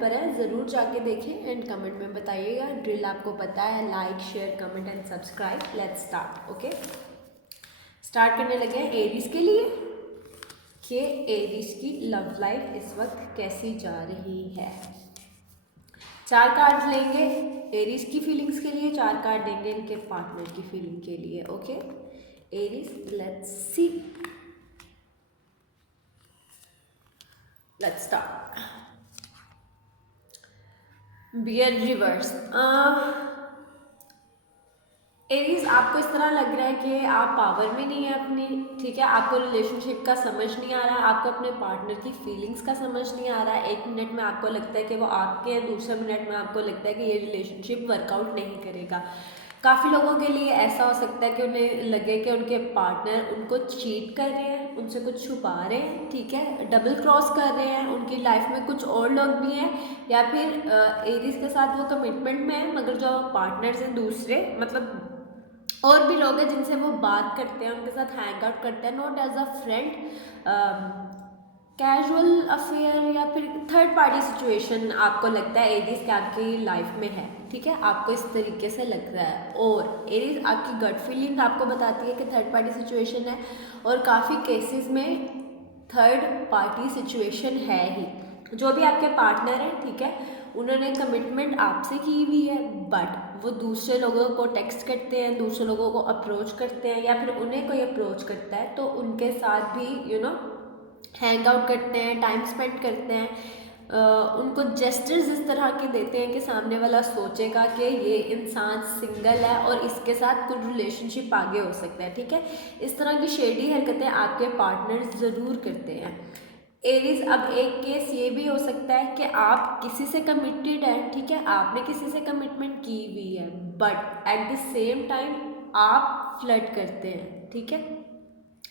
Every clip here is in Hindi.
पर है, ज़रूर जाके देखें एंड कमेंट में बताइएगा। ड्रिल आपको पता है, like share comment and subscribe. Let's start. Okay, start करने लगे हैं एरीज के लिए कि एरीज की लव लाइफ इस वक्त कैसी जा रही है। 4 कार्ड लेंगे एरीज की फीलिंग्स के लिए, 4 कार्ड देंगे इनके पार्टनर की फीलिंग के लिए। Okay Aries, let's see, let's start. Bear reverse. Aries, आपको इस तरह लग रहा है कि आप पावर में नहीं है अपनी, ठीक है। आपको रिलेशनशिप का समझ नहीं आ रहा है, आपको अपने पार्टनर की फीलिंग्स का समझ नहीं आ रहा है। एक मिनट में आपको लगता है कि वो आपके है, दूसरे मिनट में आपको लगता है कि ये रिलेशनशिप वर्कआउट नहीं करेगा। काफ़ी लोगों के लिए ऐसा हो सकता है कि उन्हें लगे कि उनके पार्टनर उनको चीट कर रहे हैं, उनसे कुछ छुपा रहे हैं, ठीक है, डबल क्रॉस कर रहे हैं, उनकी लाइफ में कुछ और लोग भी हैं, या फिर एरीज के साथ वो कमिटमेंट में है मगर जो पार्टनर्स हैं दूसरे, मतलब और भी लोग हैं जिनसे वो बात करते हैं, उनके साथ हैंग आउट करते हैं, not as a friend, casual affair या फिर थर्ड पार्टी सिचुएशन आपको लगता है एरीज के आपकी लाइफ में है, ठीक है, आपको इस तरीके से लग रहा है। और एरीज आपकी गट फीलिंग आपको बताती है कि थर्ड पार्टी सिचुएशन है, और काफ़ी केसेस में थर्ड पार्टी सिचुएशन है ही। जो भी आपके पार्टनर हैं, ठीक है, उन्होंने कमिटमेंट आपसे की हुई है, बट वो दूसरे लोगों को टेक्स्ट करते हैं, दूसरे लोगों को अप्रोच करते हैं, या फिर उन्हें कोई अप्रोच करता है तो उनके साथ भी हैंग आउट करते हैं, टाइम स्पेंड करते हैं। उनको जेस्चर्स इस तरह के देते हैं कि सामने वाला सोचेगा कि ये इंसान सिंगल है और इसके साथ कुछ रिलेशनशिप आगे हो सकता है, ठीक है। इस तरह की शेडी हरकतें आपके पार्टनर ज़रूर करते हैं। एरीज, अब एक केस ये भी हो सकता है कि आप किसी से कमिटेड हैं, ठीक है, आपने किसी से कमिटमेंट की हुई है, but at the same time आप फ्लर्ट करते हैं, ठीक है।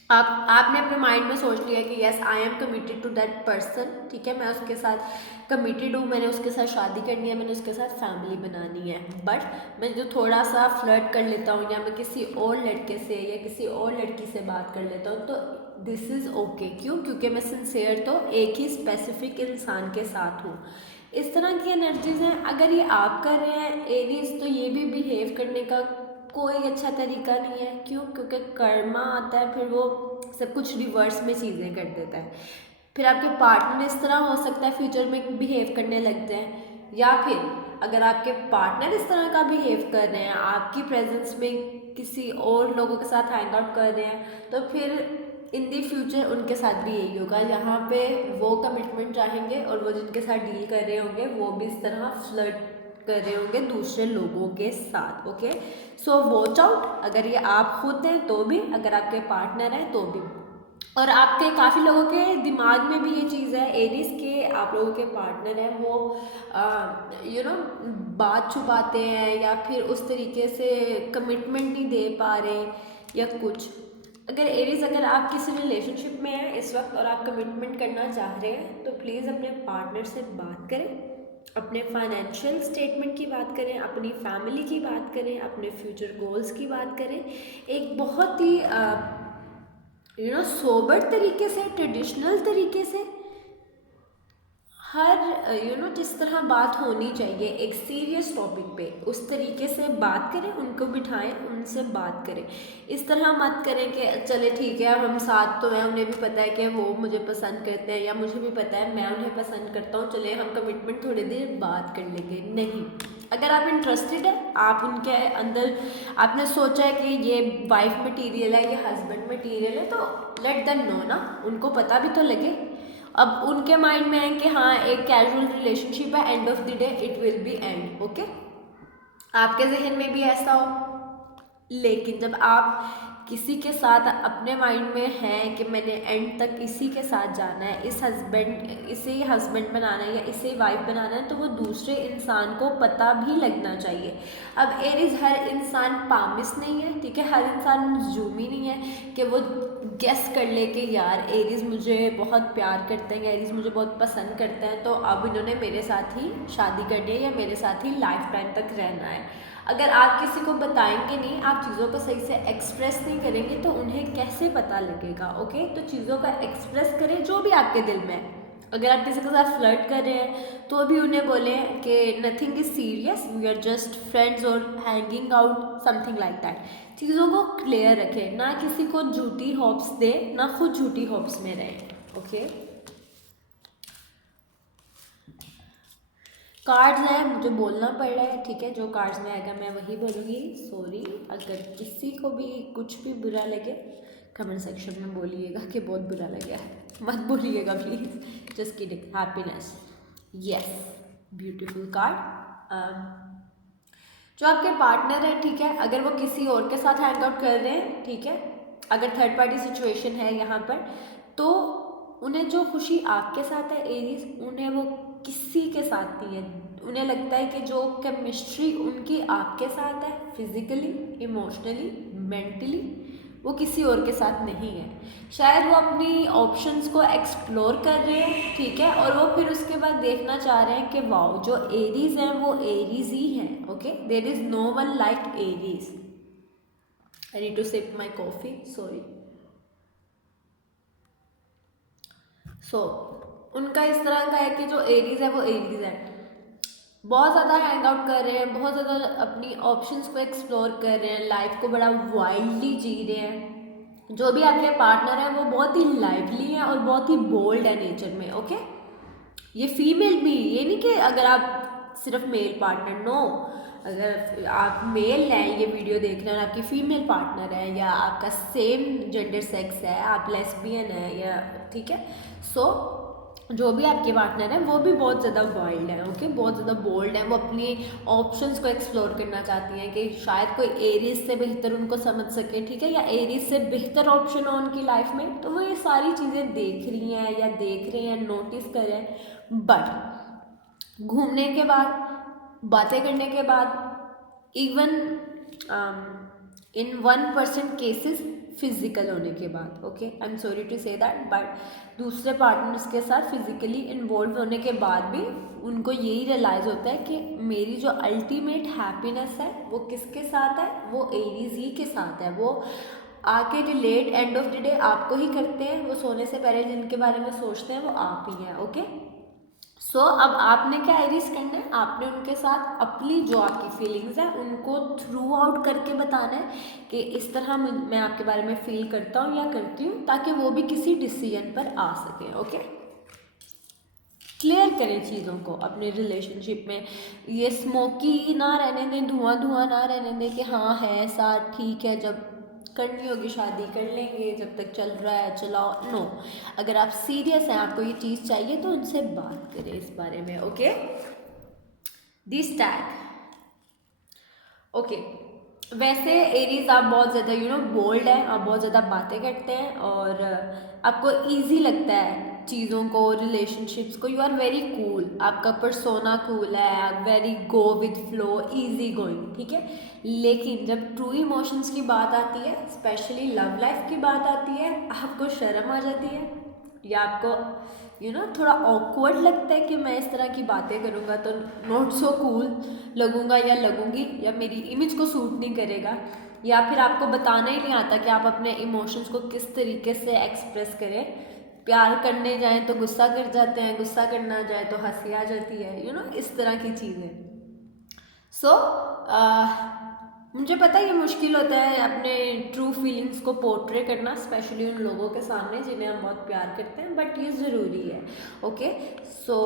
आपने अपने माइंड में सोच लिया कि yes I am committed to that person, ठीक है, मैं उसके साथ कमिटेड हूँ, मैंने उसके साथ शादी करनी है, मैंने उसके साथ फैमिली बनानी है, बट मैं जो थोड़ा सा फ्लर्ट कर लेता हूँ या मैं किसी और लड़के से या किसी और लड़की से बात कर लेता हूँ, तो दिस इज़ ओके। क्यों? क्योंकि मैं सिंसेयर तो एक ही स्पेसिफिक इंसान के साथ हूँ। इस तरह की एनर्जीज हैं। अगर ये आप कर रहे हैं एरीज, तो ये भी बिहेव करने का कोई अच्छा तरीका नहीं है। क्यों? क्योंकि कर्मा आता है, फिर वो सब कुछ रिवर्स में चीज़ें कर देता है। फिर आपके पार्टनर इस तरह हो सकता है फ्यूचर में बिहेव करने लगते हैं, या फिर अगर आपके पार्टनर इस तरह का बिहेव कर रहे हैं आपकी प्रेजेंस में, किसी और लोगों के साथ हैंग आउट कर रहे हैं, तो फिर इन दी फ्यूचर उनके साथ भी यही होगा। यहाँ पे वो कमिटमेंट चाहेंगे और वो जिनके साथ डील कर रहे होंगे वो भी इस तरह फ्लर्ट कर रहे होंगे दूसरे लोगों के साथ। Okay, so watch out. अगर ये आप खुद हैं तो भी, अगर आपके पार्टनर हैं तो भी, और आपके काफ़ी लोगों के दिमाग में भी ये चीज़ है एरीज के, आप लोगों के पार्टनर हैं वो बात छुपाते हैं या फिर उस तरीके से कमिटमेंट नहीं दे पा रहे या कुछ। अगर एरीज, अगर आप किसी रिलेशनशिप में हैं इस वक्त और आप कमिटमेंट करना चाह रहे हैं, तो प्लीज़ अपने पार्टनर से बात करें, अपने फाइनेंशियल स्टेटमेंट की बात करें, अपनी फैमिली की बात करें, अपने फ्यूचर गोल्स की बात करें, एक बहुत ही सोबर तरीके से, ट्रेडिशनल तरीके से, हर जिस तरह बात होनी चाहिए एक सीरियस टॉपिक पे, उस तरीके से बात करें, उनको बिठाएं, उनसे बात करें। इस तरह मत करें कि चले ठीक है हम साथ तो हैं, उन्हें भी पता है कि वो मुझे पसंद करते हैं या मुझे भी पता है मैं उन्हें पसंद करता हूँ, चले हम कमिटमेंट थोड़ी देर बात कर लेंगे। नहीं, अगर आप इंटरेस्टेड है, आप उनके अंदर, आपने सोचा है कि ये वाइफ मटीरियल है, ये हस्बैंड मटीरियल है, तो लेट देम नो ना, उनको पता भी तो लगे। अब उनके माइंड में है कि हाँ एक कैजुअल रिलेशनशिप है, end of the day it will be and. Okay, आपके जहन में भी ऐसा हो, लेकिन जब आप किसी के साथ अपने माइंड में है कि मैंने एंड तक इसी के साथ जाना है, इसे ही हस्बैंड बनाना है या इसे ही वाइफ बनाना है, तो वो दूसरे इंसान को पता भी लगना चाहिए। अब एरीज, हर इंसान पामिस नहीं है, ठीक है, हर इंसान जूमी नहीं है कि वो गेस कर ले कि यार एरीज मुझे बहुत प्यार करते हैं, एरीज मुझे बहुत पसंद करते हैं, तो अब इन्होंने मेरे साथ ही शादी करनी है या मेरे साथ ही लाइफ टाइम तक रहना है। अगर आप किसी को बताएंगे नहीं, आप चीज़ों को सही से एक्सप्रेस नहीं करेंगे, तो उन्हें कैसे पता लगेगा। ओके, तो चीज़ों का एक्सप्रेस करें जो भी आपके दिल में है, अगर आप किसी के साथ फ्लर्ट कर रहे हैं तो भी उन्हें बोलें कि nothing is serious, we are just friends और hanging out, something like that. चीज़ों को क्लियर रखें, ना किसी को झूठी होप्स दे, ना खुद झूठी होप्स में रहें। ओके, कार्ड्स है, मुझे बोलना पड़ रहा है, ठीक है, जो कार्ड्स में आएगा मैं वही बोलूँगी। सॉरी अगर किसी को भी कुछ भी बुरा लगे कमेंट सेक्शन में बोलिएगा कि बहुत बुरा लगा है, मत बोलिएगा please, just kidding, happiness, yes, beautiful card. जो आपके पार्टनर है, ठीक है, अगर वो किसी और के साथ हैंग आउट कर रहे हैं, ठीक है, अगर थर्ड पार्टी सिचुएशन है यहाँ पर, तो उन्हें जो खुशी आपके साथ है एरीज, उन्हें वो किसी के साथ नहीं है। उन्हें लगता है कि जो केमिस्ट्री उनकी आपके साथ है, फिजिकली, इमोशनली, मेंटली, वो किसी और के साथ नहीं है। शायद वो अपनी ऑप्शंस को एक्सप्लोर कर रहे हैं, ठीक है, और वो फिर उसके बाद देखना चाह रहे हैं कि वाओ जो एरीज हैं वो एरीज ही हैं। Okay, there is no one like Aries. I need to sip my coffee, sorry. So उनका इस तरह का है कि जो एरीज है वो एरीज है, बहुत ज़्यादा हैंग आउट कर रहे हैं, बहुत ज़्यादा अपनी ऑप्शंस को एक्सप्लोर कर रहे हैं, लाइफ को बड़ा वाइल्डली जी रहे हैं। जो भी आपके पार्टनर हैं वो बहुत ही लाइवली हैं और बहुत ही बोल्ड है नेचर में। ओके, ये फीमेल भी, ये नहीं कि अगर आप सिर्फ मेल पार्टनर, नो, अगर आप मेल हैं ये वीडियो देख रहे हैं और आपकी फीमेल पार्टनर है, या आपका सेम जेंडर सेक्स है, आप लेस्बियन है, या ठीक है, सो जो भी आपके पार्टनर है वो भी बहुत ज़्यादा वाइल्ड है। ओके, बहुत ज़्यादा बोल्ड है, वो अपनी ऑप्शंस को एक्सप्लोर करना चाहती हैं कि शायद कोई एरीज से बेहतर उनको समझ सके, ठीक है, या एरीज से बेहतर ऑप्शन हो उनकी लाइफ में। तो वो ये सारी चीज़ें देख रही हैं या देख रहे हैं, नोटिस कर रहे हैं। बट घूमने के बाद, बातें करने के बाद, इवन इन 1% केसेस फिजिकल होने के बाद, okay, I am sorry to say that, but दूसरे पार्टनर्स के साथ फिजिकली इन्वॉल्व होने के बाद भी उनको यही रियलाइज़ होता है कि मेरी जो अल्टीमेट हैप्पीनेस है वो किसके साथ है, वो एरीज ही के साथ है। वो आके relate end of the day आपको ही करते हैं, वो सोने से पहले जिनके बारे में सोचते हैं वो आप ही हैं। ओके, सो अब आपने क्या एरीज करना है, आपने उनके साथ अपनी जो आपकी फीलिंग्स है उनको थ्रू आउट करके बताना है कि इस तरह मैं आपके बारे में फील करता हूँ या करती हूँ, ताकि वो भी किसी डिसीजन पर आ सके। ओके, क्लियर करें चीज़ों को अपने रिलेशनशिप में, ये स्मोकी ना रहने दें, धुआं धुआं ना रहने दें कि हाँ है ऐसा, ठीक है, जब करनी होगी शादी कर लेंगे, जब तक चल रहा है चलाओ। नो, अगर आप सीरियस हैं, आपको ये चीज़ चाहिए, तो उनसे बात करें इस बारे में। Okay, this tag. ओके, वैसे एरीज आप बहुत ज़्यादा बोल्ड है, आप बहुत ज़्यादा बातें करते हैं और आपको इजी लगता है चीज़ों को, रिलेशनशिप्स को, यू आर वेरी कूल, आपका पर्सोना कूल है, आप very go with flow, easy going, ठीक है। लेकिन जब ट्रू इमोशंस की बात आती है, स्पेशली लव लाइफ की बात आती है, आपको शर्म आ जाती है या आपको थोड़ा ऑकवर्ड लगता है कि मैं इस तरह की बातें करूँगा तो नॉट सो कूल लगूंगा या लगूंगी, या मेरी इमेज को सूट नहीं करेगा, या फिर आपको बताना ही नहीं आता कि आप अपने इमोशंस को किस तरीके से एक्सप्रेस करें। प्यार करने जाएं तो गुस्सा कर जाते हैं, गुस्सा करना जाए तो हंसी आ जाती है, इस तरह की चीज़ें। सो मुझे पता है ये मुश्किल होता है अपने ट्रू फीलिंग्स को पोर्ट्रे करना, स्पेशली उन लोगों के सामने जिन्हें हम बहुत प्यार करते हैं, बट ये ज़रूरी है। ओके, सो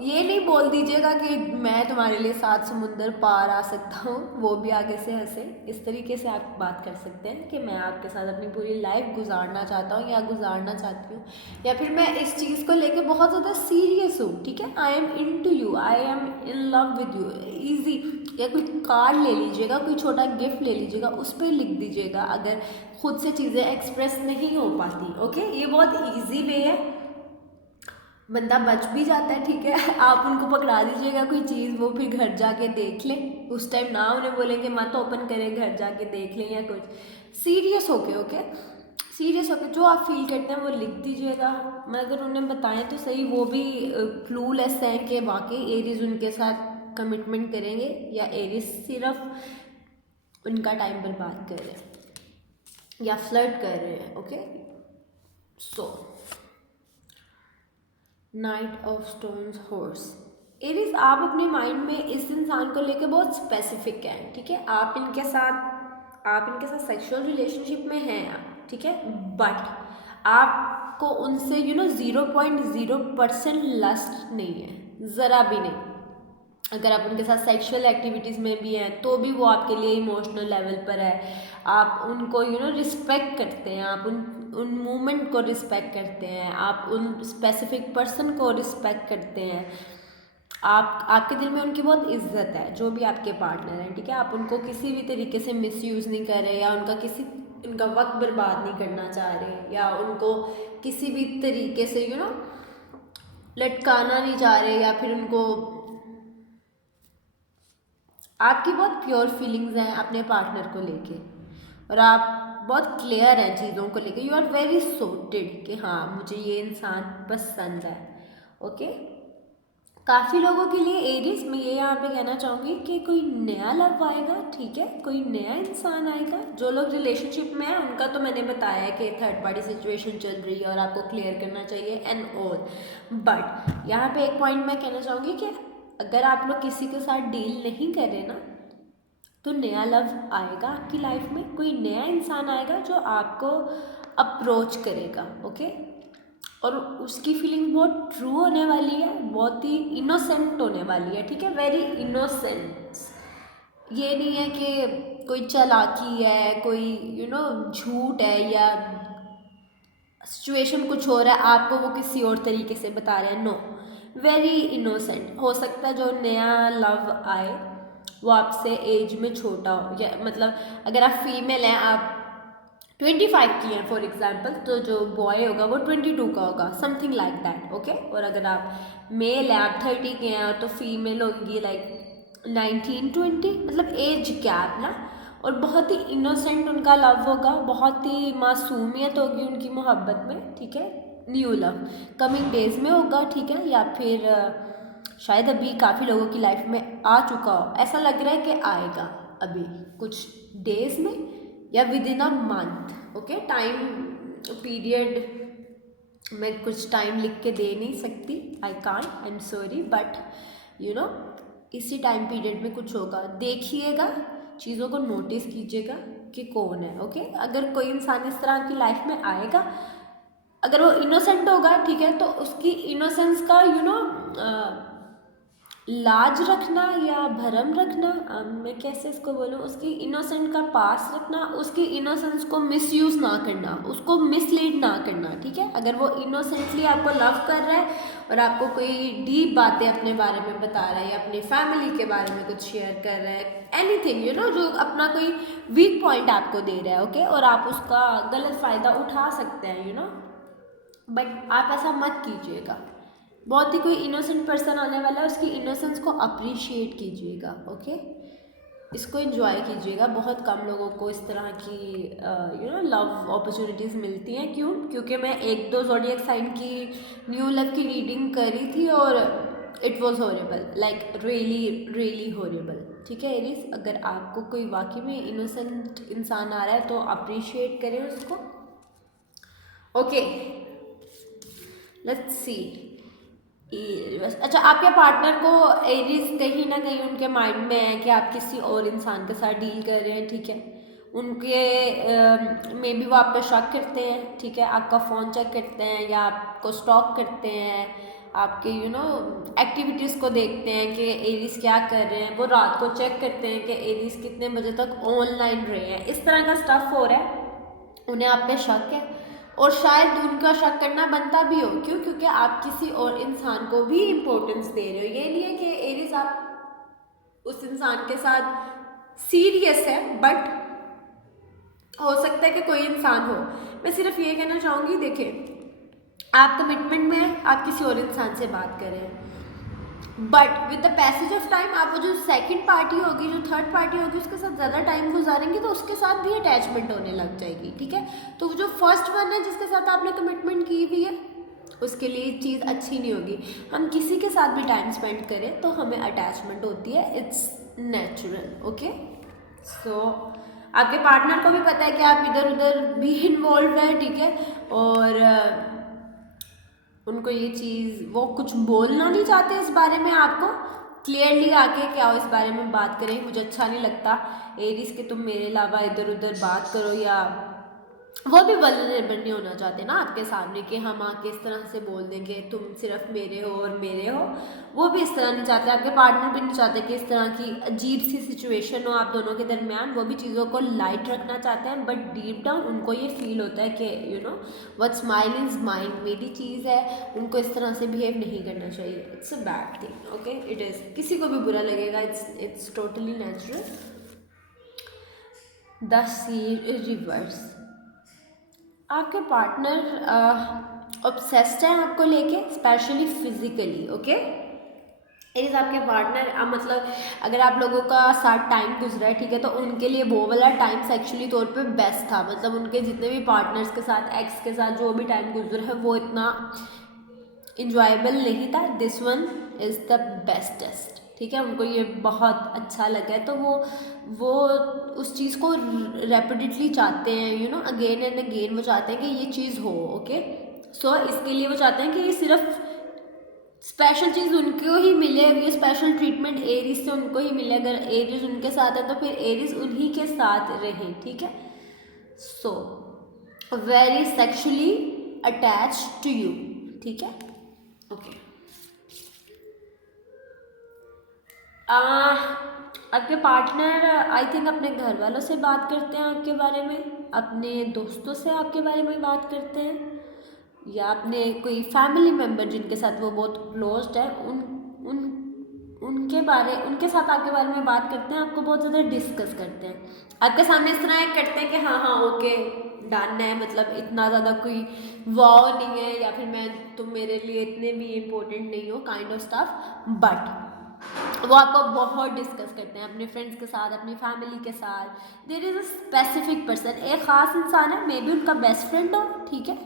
ये नहीं बोल दीजिएगा कि मैं तुम्हारे लिए 7 समुंदर पार आ सकता हूँ, वो भी आगे से हंसे। इस तरीके से आप बात कर सकते हैं कि मैं आपके साथ अपनी पूरी लाइफ गुजारना चाहता हूँ या गुजारना चाहती हूँ, या फिर मैं इस चीज़ को लेके बहुत ज़्यादा सीरियस हूँ, ठीक है, I am into you, I am in love with you, easy. या कोई कार्ड ले लीजिएगा, कोई छोटा गिफ्ट ले लीजिएगा, उस पर लिख दीजिएगा अगर खुद से चीज़ें एक्सप्रेस नहीं हो पाती। ओके, ये बहुत ईजी वे है, बंदा बच भी जाता है, ठीक है। आप उनको पकड़ा दीजिएगा कोई चीज़, वो फिर घर जाके देख लें, उस टाइम ना उन्हें बोलेंगे मत ओपन करें, घर जाके देख लें, या कुछ सीरियस होके। ओके, सीरियस होकर जो आप फील करते हैं वो लिख दीजिएगा, मगर उन्हें बताएं तो सही, वो भी क्लूलेस हैं कि वाकई एरीज उनके साथ कमिटमेंट करेंगे या एरीज सिर्फ उनका टाइम बर्बाद कर रहे हैं या फ्लर्ट कर रहे हैं। Okay, so night of stones horse. Aries, आप अपने माइंड में इस इंसान को लेकर बहुत स्पेसिफिक हैं, ठीक है। आप इनके साथ सेक्सुअल रिलेशनशिप में हैं, ठीक है, बट आपको उनसे 0.0% लस्ट नहीं है, ज़रा भी नहीं। अगर आप उनके साथ सेक्सुअल एक्टिविटीज़ में भी हैं तो भी वो आपके लिए इमोशनल लेवल पर है। आप उनको रिस्पेक्ट करते हैं, आप उन मूवमेंट को रिस्पेक्ट करते हैं, आप उन स्पेसिफिक पर्सन को रिस्पेक्ट करते हैं। आपके दिल में उनकी बहुत इज्जत है, जो भी आपके पार्टनर हैं, ठीक है। आप उनको किसी भी तरीके से मिसयूज़ नहीं कर रहे, या उनका वक्त बर्बाद नहीं करना चाह रहे, या उनको किसी भी तरीके से लटकाना नहीं चाह रहे, या फिर उनको, आपकी बहुत प्योर फीलिंग्स हैं अपने पार्टनर को लेके, और आप बहुत क्लियर हैं चीज़ों को लेके। यू आर वेरी सोटेड कि हाँ, मुझे ये इंसान पसंद है, ओके। काफ़ी लोगों के लिए एरीज, मैं ये यहाँ पे कहना चाहूँगी कि कोई नया लव आएगा, ठीक है, कोई नया इंसान आएगा। जो लोग रिलेशनशिप में हैं उनका तो मैंने बताया है कि थर्ड पार्टी सिचुएशन चल रही है और आपको क्लियर करना चाहिए एंड ऑल। बट यहाँ पे एक पॉइंट मैं कहना चाहूँगी कि अगर आप लोग किसी के साथ डील नहीं कर रहे ना, तो नया लव आएगा आपकी लाइफ में, कोई नया इंसान आएगा जो आपको अप्रोच करेगा, ओके। और उसकी फीलिंग बहुत ट्रू होने वाली है, बहुत ही इनोसेंट होने वाली है, ठीक है, वेरी इनोसेंट। ये नहीं है कि कोई चालाकी है, कोई झूठ है, या सिचुएशन कुछ हो रहा है, आपको वो किसी और तरीके से बता रहे हैं। No, very innocent. हो सकता है जो नया लव आए वो आपसे एज में छोटा हो, या मतलब अगर आप फीमेल हैं, आप 25 की हैं फॉर एग्जाम्पल, तो जो बॉय होगा वो 22 का होगा, समथिंग लाइक दैट, ओके। और अगर आप मेल हैं, आप 30 के हैं, तो फीमेल होगी लाइक 19-20, मतलब एज गैप ना। और बहुत ही इनोसेंट उनका लव होगा, बहुत ही मासूमियत होगी उनकी मोहब्बत में, ठीक है। न्यू लव कमिंग डेज में होगा, ठीक है, या फिर शायद अभी काफ़ी लोगों की लाइफ में आ चुका हो, ऐसा लग रहा है कि आएगा अभी कुछ डेज में या with in a month, okay. Time period मैं कुछ टाइम लिख के दे नहीं सकती, I can't, I am sorry, but इसी टाइम पीरियड में कुछ होगा। देखिएगा, चीज़ों को नोटिस कीजिएगा कि कौन है, ओके। अगर कोई इंसान इस तरह की लाइफ में आएगा, अगर वो इनोसेंट होगा, ठीक है, तो उसकी इनोसेंस का लाज रखना या भरम रखना, मैं कैसे इसको बोलूँ, उसकी इनोसेंट का पास रखना, उसकी इनोसेंस को मिसयूज़ ना करना, उसको मिसलीड ना करना, ठीक है। अगर वो इनोसेंटली आपको लव कर रहा है और आपको कोई डीप बातें अपने बारे में बता रहा है, या अपनी फैमिली के बारे में कुछ शेयर कर रहा है, एनीथिंग जो अपना कोई वीक पॉइंट आपको दे रहा है, ओके, और आप उसका गलत फ़ायदा उठा सकते हैं, बट आप ऐसा मत कीजिएगा। बहुत ही कोई इनोसेंट पर्सन आने वाला है, उसकी इनोसेंस को अप्रिशिएट कीजिएगा, ओके। इसको एंजॉय कीजिएगा। बहुत कम लोगों को इस तरह की लव अपॉर्चुनिटीज़ मिलती हैं। क्यों? क्योंकि मैं 1-2 ज़ोडिएक साइन की न्यू लव की रीडिंग करी थी और it was horrible, like really really horrible, ठीक है। एरीज, अगर आपको कोई वाकई में इनोसेंट इंसान आ रहा है तो अप्रिशिएट करें उसको, ओके। लेट्स सी। अच्छा, आपके पार्टनर को एरीज कहीं ना कहीं उनके माइंड में है कि आप किसी और इंसान के साथ डील कर रहे हैं, ठीक है। उनके मे बी वो आप पे शक करते हैं, ठीक है, आपका फ़ोन चेक करते हैं या आपको स्टॉक करते हैं, आपके एक्टिविटीज़ को देखते हैं कि एरीज क्या कर रहे हैं। वो रात को चेक करते हैं कि एरीज कितने बजे तक ऑनलाइन रहे हैं। इस तरह का स्टफ हो रहा है, उन्हें आप पे शक है, और शायद उनका शक करना बनता भी हो। क्यों? क्योंकि आप किसी और इंसान को भी इम्पोर्टेंस दे रहे हो। ये नहीं है कि एरीज आप उस इंसान के साथ सीरियस है, बट हो सकता है कि कोई इंसान हो। मैं सिर्फ ये कहना चाहूँगी, देखिए, आप कमिटमेंट में हैं, आप किसी और इंसान से बात कर रहे हैं, but with the passage of time आप वो जो सेकंड पार्टी होगी, जो थर्ड पार्टी होगी, उसके साथ ज़्यादा टाइम गुजारेंगे तो उसके साथ भी अटैचमेंट होने लग जाएगी, ठीक है। तो जो फर्स्ट वन है जिसके साथ आपने कमिटमेंट की हुई है, उसके लिए चीज़ अच्छी नहीं होगी। हम किसी के साथ भी टाइम स्पेंड करें तो हमें अटैचमेंट होती है, इट्स नेचुरल, ओके। सो आपके पार्टनर को भी पता है कि आप इधर उधर भी इन्वॉल्व हैं, ठीक है, और उनको ये चीज़, वो कुछ बोलना नहीं चाहते इस बारे में आपको क्लियरली आके, क्या हो इस बारे में बात करें, मुझे अच्छा नहीं लगता एरीज के तुम मेरे अलावा इधर उधर बात करो, या वो भी वल्नरेबल नहीं होना चाहते ना आपके सामने कि हम आके इस तरह से बोल देंगे तुम सिर्फ मेरे हो और मेरे हो। वो भी इस तरह नहीं चाहते, आपके पार्टनर भी नहीं चाहते कि इस तरह की अजीब सी सिचुएशन हो आप दोनों के दरमियान। वो भी चीज़ों को लाइट रखना चाहते हैं, बट डीप डाउन उनको ये फील होता है कि you know what's mine is mine, मेरी चीज़ है, उनको इस तरह से बिहेव नहीं करना चाहिए। It's a bad thing, okay, it is, किसी को भी बुरा लगेगा, it's totally natural. The sea reverse, आपके पार्टनर ऑब्सेस्ड है आपको लेके, स्पेशली फिजिकली, ओके। इस आपके पार्टनर मतलब अगर आप लोगों का साथ टाइम गुजरा है, ठीक है, तो उनके लिए वो वाला टाइम सेक्सुअली तौर पे बेस्ट था। मतलब उनके जितने भी पार्टनर्स के साथ, एक्स के साथ जो भी टाइम गुजरा है वो इतना इंजॉयबल नहीं था। This one is the bestest, ठीक है, उनको ये बहुत अच्छा लगा है, तो वो उस चीज़ को रेपिडेटली चाहते हैं, you know, again and again वो चाहते हैं कि ये चीज़ हो, ओके। सो इसके लिए वो चाहते हैं कि ये सिर्फ स्पेशल चीज़ उनको ही मिले, ये स्पेशल ट्रीटमेंट एरीज से उनको ही मिले। अगर एरीज उनके साथ है तो फिर एरीज उन्हीं के साथ रहें, ठीक है। So very sexually attach to you, ठीक है, ओके। आपके पार्टनर आई थिंक अपने घर वालों से बात करते हैं आपके बारे में, अपने दोस्तों से आपके बारे में बात करते हैं, या अपने कोई फैमिली मेम्बर जिनके साथ वो बहुत क्लोज्ड है उन उनके साथ आपके बारे में बात करते हैं, आपको बहुत ज़्यादा डिस्कस करते हैं, आपके सामने इस तरह करते हैं कि हाँ हाँ ओके डन है, मतलब इतना ज़्यादा कोई वाव नहीं है, या फिर तुम मेरे लिए इतने भी इम्पोर्टेंट नहीं हो, काइंड ऑफ स्टफ। बट वो आपको बहुत डिस्कस करते हैं अपने फ्रेंड्स के साथ, अपनी फैमिली के साथ। There is a specific person, एक ख़ास इंसान है, मे बी उनका बेस्ट फ्रेंड हो, ठीक है,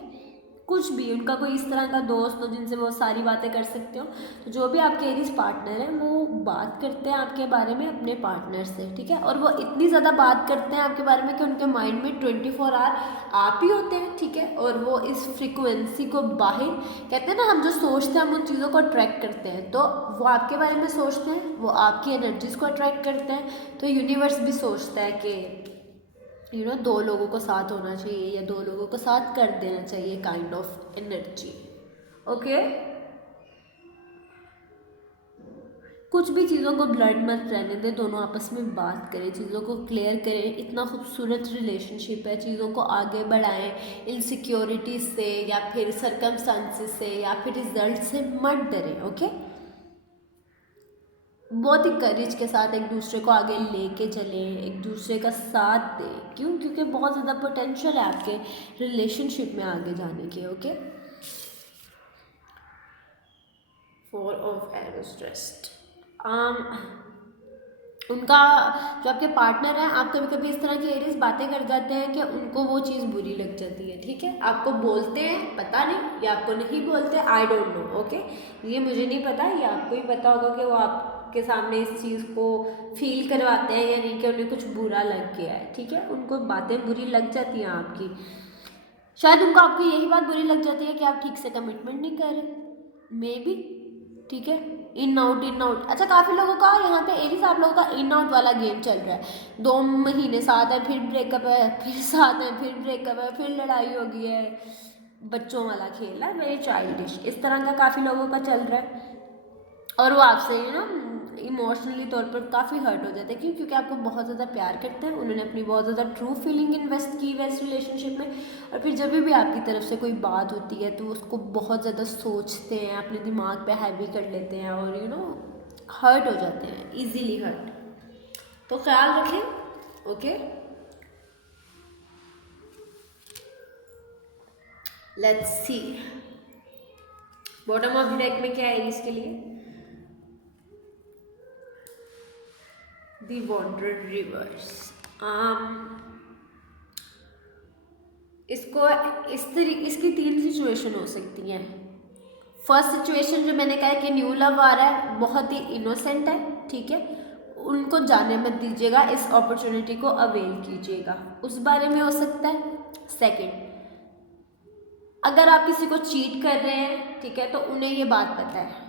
कुछ भी, उनका कोई इस तरह का दोस्त हो जिनसे वो सारी बातें कर सकते हो। तो जो भी आपके एरीज पार्टनर हैं वो बात करते हैं आपके बारे में अपने पार्टनर से, ठीक है, और वो इतनी ज़्यादा बात करते हैं आपके बारे में कि उनके माइंड में 24 आवर आप ही होते हैं, ठीक है। और वो इस फ्रिक्वेंसी को बाहर, कहते हैं ना, हम जो सोचते हैं हम उन चीज़ों को अट्रैक्ट करते हैं, तो वो आपके बारे में सोचते हैं, वो आपकी एनर्जीज़ को अट्रैक्ट करते हैं। तो यूनिवर्स भी सोचता है कि यू नो 2 लोगों को साथ होना चाहिए, या 2 लोगों को साथ कर देना चाहिए, काइंड ऑफ एनर्जी, ओके। कुछ भी चीज़ों को ब्लड मत रहने दे, दोनों आपस में बात करें, चीज़ों को क्लियर करें। इतना खूबसूरत रिलेशनशिप है, चीज़ों को आगे बढ़ाएं, इनसिक्योरिटी से या फिर सरकमस्टांसिस से या फिर रिजल्ट से मत डरें, ओके। बहुत ही करेज के साथ एक दूसरे को आगे लेके चलें, एक दूसरे का साथ दें। क्यों? क्योंकि बहुत ज़्यादा पोटेंशियल है आपके रिलेशनशिप में आगे जाने के, ओके। 4 ऑफ एरोस ट्रस्ट, उनका जो आपके पार्टनर है, आप कभी कभी इस तरह की एरीज बातें कर जाते हैं कि उनको वो चीज़ बुरी लग जाती है, ठीक है। आपको बोलते हैं, पता नहीं, या आपको नहीं बोलते, आई डोंट नो, ओके, ये मुझे नहीं पता, ये आपको ही पता होगा कि वो आपके सामने इस चीज़ को फील करवाते हैं या नहीं, कि उन्हें कुछ बुरा लग गया है, ठीक है। उनको बातें बुरी लग जाती हैं आपकी, शायद उनको आपकी यही बात बुरी लग जाती है कि आप ठीक से कमिटमेंट नहीं कर रहे, मे बी, ठीक है। इन आउट, अच्छा, काफ़ी लोगों का यहाँ पे एरीज आप लोगों का इन आउट वाला गेम चल रहा है। 2 महीने साथ है, फिर ब्रेकअप है, फिर साथ है, फिर ब्रेकअप है, फिर लड़ाई हो गई है, बच्चों वाला खेल है, वेरी चाइल्डिश, इस तरह का काफ़ी लोगों का चल रहा है। और वो आपसे यू नो इमोशनली तौर पर काफ़ी हर्ट हो जाते हैं। क्यों? क्योंकि आपको बहुत ज़्यादा प्यार करते हैं, उन्होंने अपनी बहुत ज़्यादा ट्रू फीलिंग इन्वेस्ट की है इस रिलेशनशिप में, और फिर जब भी आपकी तरफ से कोई बात होती है तो उसको बहुत ज़्यादा सोचते हैं, अपने दिमाग पे हैवी कर लेते हैं, और यू नो हर्ट हो जाते हैं, इजीली हर्ट। तो ख्याल रखें, okay. Let's C bottom of the deck में क्या है इसके लिए। The Wandered Rivers, इसकी 3 सिचुएशन हो सकती हैं। फर्स्ट सिचुएशन जो मैंने कहा है कि न्यू लव आ रहा है, बहुत ही इनोसेंट है, ठीक है, उनको जाने मत दीजिएगा, इस अपॉर्चुनिटी को अवेल कीजिएगा, उस बारे में हो सकता है। सेकंड, अगर आप किसी को चीट कर रहे हैं, ठीक है, तो उन्हें ये बात पता है,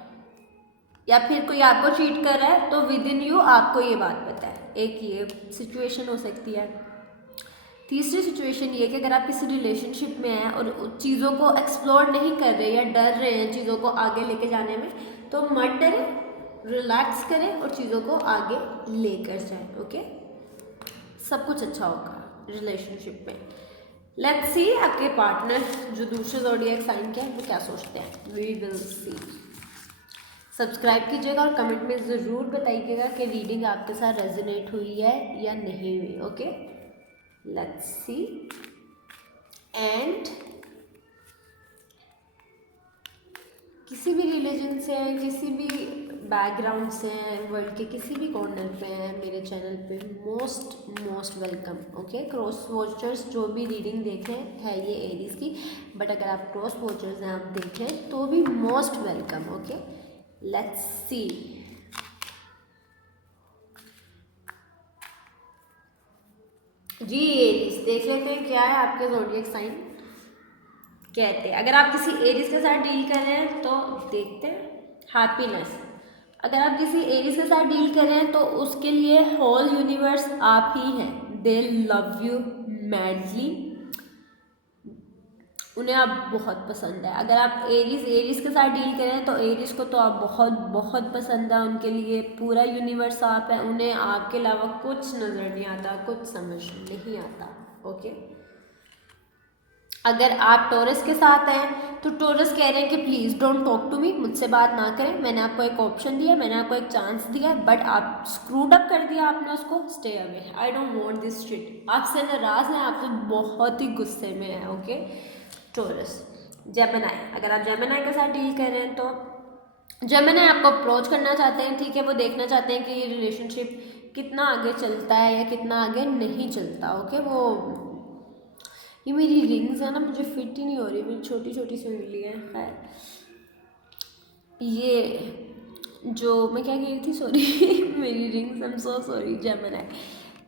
या फिर कोई आपको चीट कर रहा है तो विद इन यू आपको ये बात पता है। एक ये सिचुएशन हो सकती है। तीसरी सिचुएशन ये कि अगर आप किसी रिलेशनशिप में हैं और चीज़ों को एक्सप्लोर नहीं कर रहे या डर रहे हैं चीज़ों को आगे लेके जाने में, तो मत डरें, रिलैक्स करें और चीज़ों को आगे लेकर जाएं। ओके, सब कुछ अच्छा होगा रिलेशनशिप में। लेट्स सी आपके पार्टनर जो दूसरे ज़ोडिएक साइन के हैं वो क्या सोचते हैं। We will see. सब्सक्राइब कीजिएगा और कमेंट में ज़रूर बताइएगा कि रीडिंग आपके साथ रेजोनेट हुई है या नहीं हुई। Okay, let's C. एंड किसी भी रिलीजन से हैं, किसी भी बैकग्राउंड से हैं, वर्ल्ड के किसी भी कॉर्नर पे हैं, मेरे चैनल पे most welcome. Okay, cross watchers जो भी रीडिंग देखें है ये एरीज की, बट अगर आप क्रॉस वॉचर्स हैं आप देखें तो भी most welcome. Okay, let's see. जी एरीज, देख लेते हैं क्या है आपके ज़ोडिएक साइन कहते हैं। अगर आप किसी एरीज के साथ डील कर रहे हैं तो देखते हैं हैप्पीनेस। अगर आप किसी एरीज के साथ डील कर रहे हैं तो उसके लिए होल यूनिवर्स आप ही हैं। दे लव यू मैडली, उन्हें आप बहुत पसंद है। अगर आप एरीज के साथ डील करें तो एरीज को तो आप बहुत बहुत पसंद है, उनके लिए पूरा यूनिवर्स आप है, उन्हें आपके अलावा कुछ नज़र नहीं आता, कुछ समझ नहीं आता। ओके, अगर आप टॉरस के साथ हैं तो टॉरस कह रहे हैं कि please don't talk to me, मुझसे बात ना करें, मैंने आपको एक ऑप्शन दिया, मैंने आपको एक चांस दिया, बट आप स्क्रूड अप कर दिया आपने उसको। Stay away, I don't want this shit. आपसे नाराज़ हैं, आपसे बहुत ही गुस्से में है। Okay, taurus. जेमिनी, अगर आप जेमिनी के साथ डील कर रहे हैं तो जेमिनी आपको अप्रोच करना चाहते हैं, ठीक है, वो देखना चाहते हैं कि ये रिलेशनशिप कितना आगे चलता है या कितना आगे नहीं चलता। ओके, वो ये मेरी रिंग्स है ना, मुझे फिट ही नहीं हो रही, मेरी छोटी छोटी सी उंगली है। खैर, ये जो मैं क्या कह रही थी, सॉरी मेरी rings, I am so sorry. Gemini,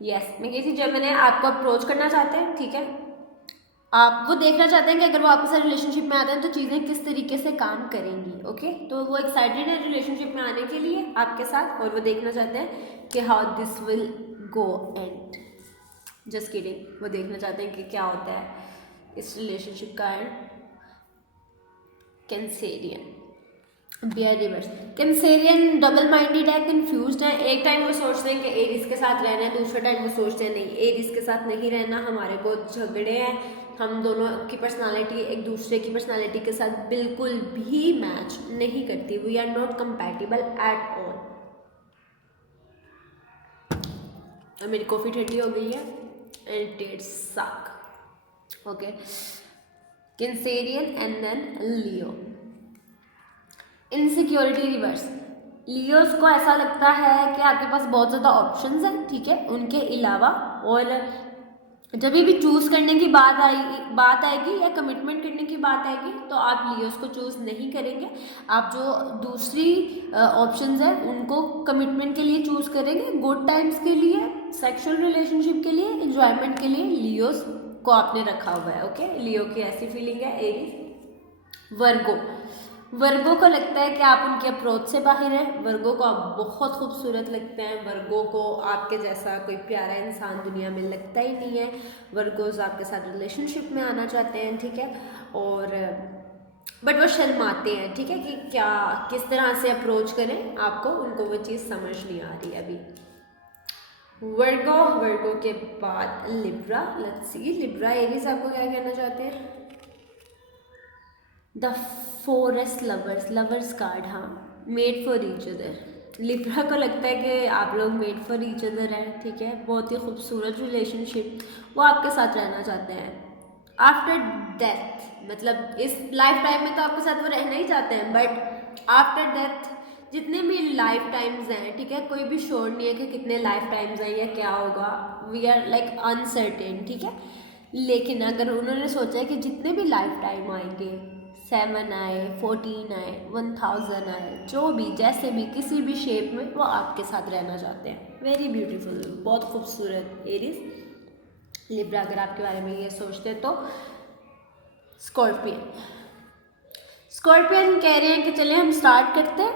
yes, मैं कही थी जेमिनी आपको अप्रोच करना चाहते हैं, ठीक है, आप वो देखना चाहते हैं कि अगर वो आपके साथ रिलेशनशिप में आते हैं तो चीज़ें किस तरीके से काम करेंगी। ओके, तो वो एक्साइटेड है रिलेशनशिप में आने के लिए आपके साथ, और वो देखना चाहते हैं कि how this will go and. Just kidding, वो देखना चाहते हैं कि क्या होता है इस रिलेशनशिप का end. Cancerian, bear reverse. Cancerian double minded है, कंफ्यूज्ड है। एक टाइम वो सोचते हैं कि एरीज के साथ रहना है, दूसरे टाइम वो सोचते हैं नहीं, एरीज के साथ नहीं रहना, हमारे बहुत झगड़े हैं, हम दोनों की पर्सनालिटी एक दूसरे की पर्सनालिटी के साथ बिल्कुल भी मैच नहीं करती। We are not compatible at all. मेरी कॉफ़ी ठंडी हो गई है and it suck. Okay, Cancerian and then Leo. Insecurity reverse. Leos को ऐसा लगता है कि आपके पास बहुत ज़्यादा ऑप्शंस हैं, ठीक है, उनके अलावा, और जब भी चूज़ करने की बात आएगी या कमिटमेंट करने की बात आएगी तो आप लियोस को चूज़ नहीं करेंगे। आप जो दूसरी ऑप्शंस हैं उनको कमिटमेंट के लिए चूज़ करेंगे, गुड टाइम्स के लिए, सेक्सुअल रिलेशनशिप के लिए, एंजॉयमेंट के लिए लियोस को आपने रखा हुआ है। ओके, लियो की ऐसी फीलिंग है। एरीज, वर्गो को लगता है कि आप उनके अप्रोच से बाहर हैं। वर्गो को आप बहुत खूबसूरत लगते हैं, वर्गो को आपके जैसा कोई प्यारा इंसान दुनिया में लगता ही नहीं है। वर्गोज आपके साथ रिलेशनशिप में आना चाहते हैं, ठीक है, और बट वो शर्माते हैं, ठीक है, कि क्या किस तरह से अप्रोच करें आपको, उनको वो चीज़ समझ नहीं आ रही अभी। वर्गो के बाद Libra. Let's see Libra Aries आपको क्या कहना चाहते हैं। द फॉरेस्ट लवर्स कार्ड, हाँ, made for each other. Libra को लगता है कि आप लोग मेड फॉर ईच अदर हैं, ठीक है, बहुत ही खूबसूरत रिलेशनशिप वो आपके साथ रहना चाहते हैं। आफ्टर डेथ, मतलब इस लाइफ टाइम में तो आपके साथ वो रहना ही चाहते हैं, बट आफ्टर डेथ जितने भी लाइफ टाइम्स हैं, ठीक है, कोई भी श्योर नहीं है कि कितने लाइफ टाइम्स हैं या क्या होगा। वी आर लाइक अनसर्टेन, ठीक है, लेकिन अगर उन्होंने सोचा है कि जितने भी लाइफ टाइम आएंगे, 7 आए, 14 आए, 1000 आए, जो भी जैसे भी किसी भी शेप में, वो आपके साथ रहना चाहते हैं। वेरी ब्यूटीफुल, बहुत खूबसूरत एरीज। लिब्रा अगर आपके बारे में ये सोचते हैं तो स्कॉर्पियन। स्कॉर्पियन कह रहे हैं कि चले हम स्टार्ट करते हैं,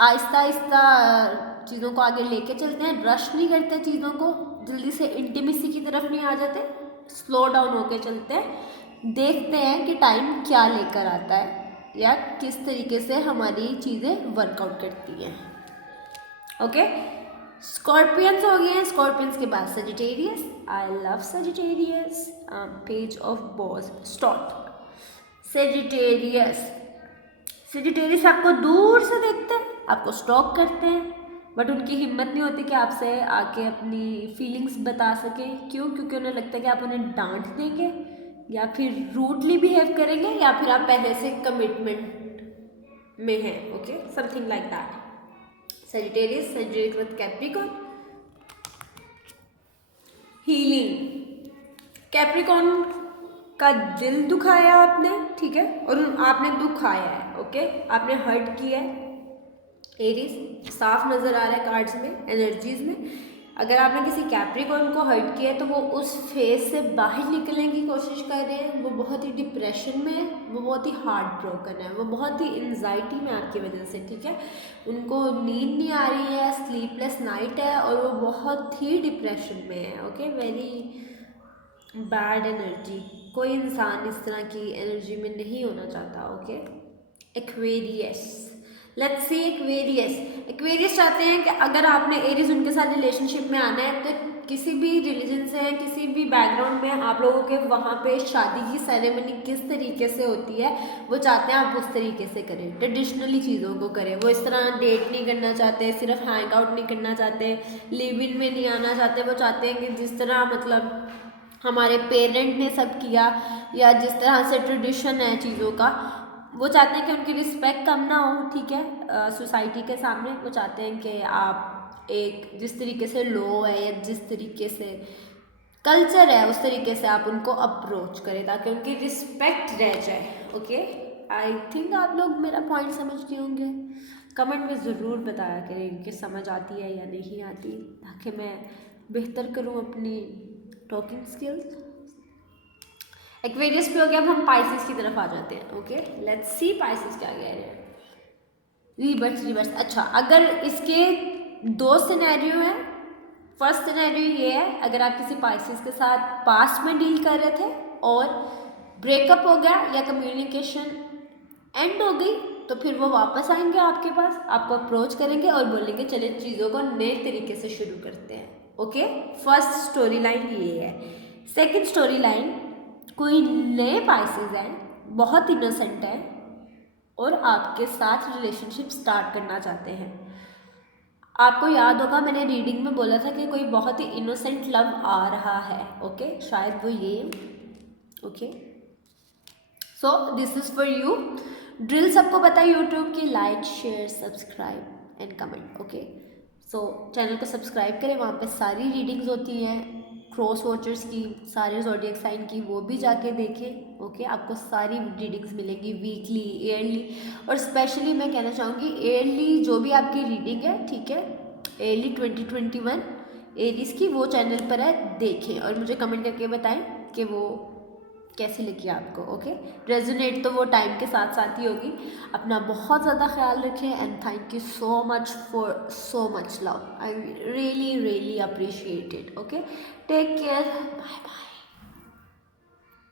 आहिस्ता आहिस्ता चीज़ों को आगे लेके चलते हैं, रश नहीं करते चीज़ों को, जल्दी से इंटीमेसी की तरफ नहीं आ जाते, स्लो डाउन होके चलते हैं, देखते हैं कि टाइम क्या लेकर आता है या किस तरीके से हमारी चीज़ें वर्कआउट करती हैं। ओके, स्कॉर्पियंस हो गए हैं। स्कॉर्पियंस के बाद Sagittarius. I love Sagittarius. Page of boss stout. Sagittarius, Sagittarius आपको दूर से देखते हैं, आपको स्टॉक करते हैं, बट उनकी हिम्मत नहीं होती कि आपसे आके अपनी फीलिंग्स बता सके। क्यों? क्योंकि उन्हें लगता है कि आप उन्हें डांट देंगे या फिर रूडली बिहेव करेंगे या फिर आप पहले से कमिटमेंट में हैं। Okay, something like that. Sagittarius, Sagittarius with Capricorn. Healing. Capricorn का दिल दुखाया आपने, ठीक है, और आपने दुखाया है। ओके, आपने हर्ट किया है। एरीज साफ नजर आ रहा है कार्ड्स में, एनर्जीज में। अगर आपने किसी कैप्रिकॉर्न को हर्ट किया है तो वो उस फेज से बाहर निकलने की कोशिश कर रहे हैं। वो बहुत ही डिप्रेशन में है, वो बहुत ही हार्ट ब्रोकन है, वो बहुत ही एंजाइटी में आपकी वजह से, ठीक है। उनको नींद नहीं आ रही है, स्लीपलेस नाइट है और वो बहुत ही डिप्रेशन में है। Okay, very bad energy. कोई इंसान इस तरह की एनर्जी में नहीं होना चाहता। Okay, Aquarius. Let's see Aquarius. Aquarius चाहते हैं कि अगर आपने एरीज उनके साथ रिलेशनशिप में आना है तो किसी भी रिलीजन से है, किसी भी बैकग्राउंड में आप लोगों के वहाँ पे शादी की सेरेमनी किस तरीके से होती है वो चाहते हैं आप उस तरीके से करें, ट्रेडिशनली चीज़ों को करें। वो इस तरह डेट नहीं करना चाहते, सिर्फ हैंग आउट नहीं करना चाहते, लिव इन में नहीं आना चाहते। वो चाहते हैं कि जिस तरह मतलब हमारे पेरेंट ने सब किया या जिस तरह से ट्रेडिशन है चीज़ों का, वो चाहते हैं कि उनकी रिस्पेक्ट कम ना हो, ठीक है, सोसाइटी के सामने। वो चाहते हैं कि आप एक जिस तरीके से लॉ है या जिस तरीके से कल्चर है उस तरीके से आप उनको अप्रोच करें ताकि उनकी रिस्पेक्ट रह जाए। ओके, आई थिंक आप लोग मेरा पॉइंट समझ गए होंगे। कमेंट में ज़रूर बताया करें कि समझ आती है या नहीं आती, ताकि मैं बेहतर करूँ अपनी टॉकिंग स्किल्स। एक्वेरियस पे हो गया, अब हम पाइसेस की तरफ आ जाते हैं। ओके, लेट्स सी पाइसेस क्या कह रहे हैं। Reverse reverse. अच्छा, अगर इसके दो सिनेरियो हैं। फर्स्ट सिनेरियो ये है, अगर आप किसी पाइसेस के साथ पास्ट में डील कर रहे थे और ब्रेकअप हो गया या कम्युनिकेशन एंड हो गई, तो फिर वो वापस आएंगे आपके पास, आपको अप्रोच करेंगे और बोलेंगे चले चीज़ों को नए तरीके से शुरू करते हैं। ओके, फर्स्ट स्टोरी लाइन ये है। सेकेंड स्टोरी लाइन, कोई नए पाइसेस हैं, बहुत इनोसेंट है और आपके साथ रिलेशनशिप स्टार्ट करना चाहते हैं। आपको याद होगा मैंने रीडिंग में बोला था कि कोई बहुत ही इनोसेंट लव आ रहा है। ओके, शायद वो ये। Okay, so this is for you. Drill सबको पता है यूट्यूब की, like share subscribe and comment. Okay, so channel को सब्सक्राइब करें, वहाँ पे सारी रीडिंग्स होती हैं क्रॉस वॉचर्स की, सारे ज़ोडिएक साइन की, वो भी जाके देखें। ओके, आपको सारी रीडिंग्स मिलेंगी वीकली, ईयरली, और स्पेशली मैं कहना चाहूँगी ईयरली जो भी आपकी रीडिंग है, ठीक है, ईयरली 2021 एरीज की वो चैनल पर है, देखें और मुझे कमेंट करके बताएं कि वो कैसी लगी आपको। ओके, रेजोनेट तो वो टाइम के साथ साथ ही होगी। अपना बहुत ज़्यादा ख्याल रखें and thank you so much for so much love. I really really appreciate it. Okay, take care, bye bye.